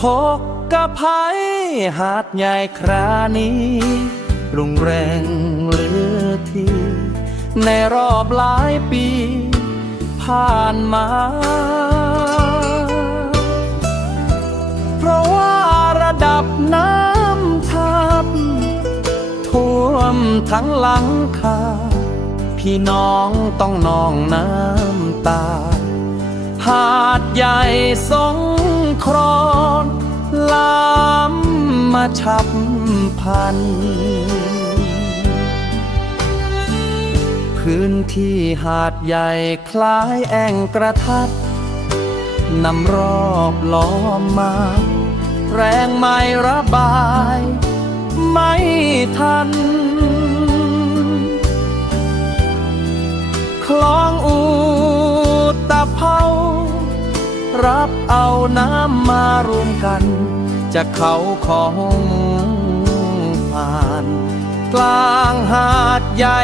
ทกกะภัยหาดใหญ่ครานี้รุงแรงเหลือที่ในรอบหลายปี ผ่านมา เพราะว่าระดับน้ำทับท่วมทั้งหลังคา พี่น้องต้องนองน้ำตา หาดใหญ่สง ครอนลามมาฉับพัน พื้นที่หาดใหญ่คล้ายแอ่งกระทัดนำรอบล้อมมา แรงไม่ระบาย ไม่ทัน เอาน้ำมารวมกันจากเขาของผ่าน กลางหาดใหญ่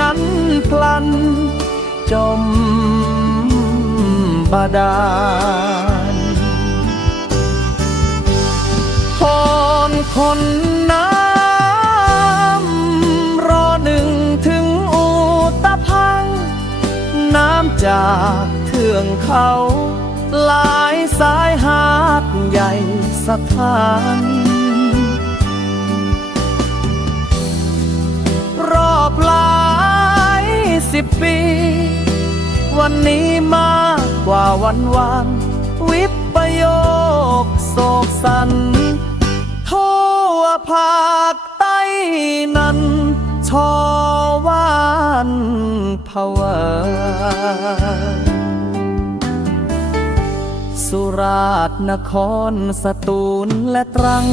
นั้นพลัน จมบาดาลคนคนน้ำรอหนึ่งถึงอุตพัง น้ำจากเทืองเขา สะพานรอบหลายสิบปี วันนี้มากกว่าวันวานวิปโยคโศกสัน ทั่วภาคใต้นั้น ชอวานภาวา สุราษฎร์นครสตูลและตรัง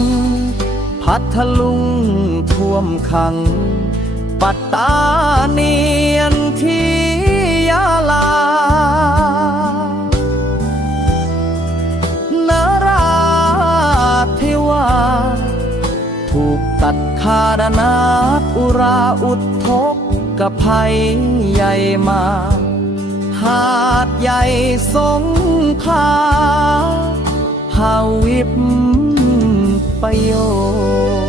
พัทลุงท่วมขัง ปัตตานียนที่ยาลานาราธิวาสถูกตัดขาดนาอุราอุทกกภัยใหญ่มา หาดใหญ่สงขลาพาวิบประโยชน์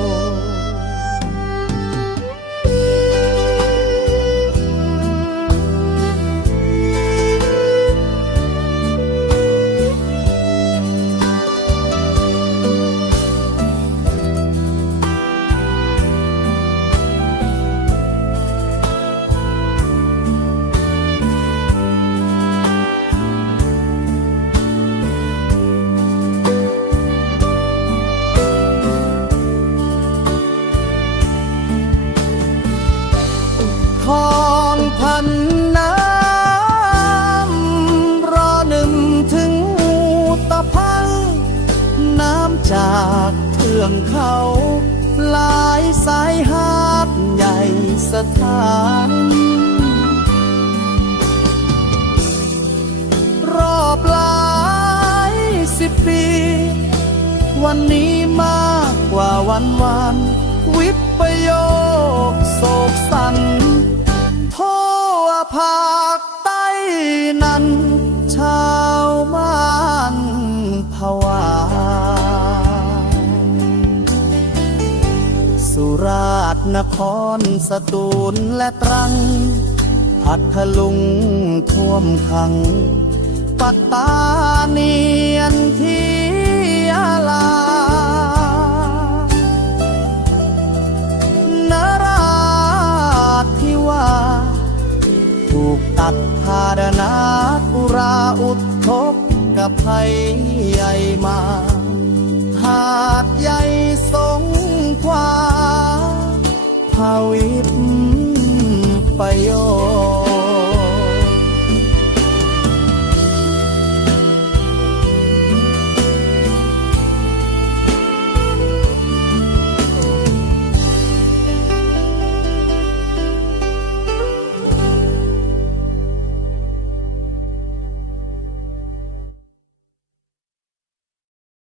จากเทืองเขาหลายสายหาดใหญ่สถานรอบหลายสิบปี วันนี้มากกว่าวันวานวิปโยคโศกสันทั่วภาคใต้นั้น ชาวบ้านภาวา สุราษนครสตูลและตรัง พัทลุงท่วมขัง ปัตตานียนทียาลานราธิวาถูกตัดพาดนาอุราอุททกกับภัยใหญ่มา หาดใหญ่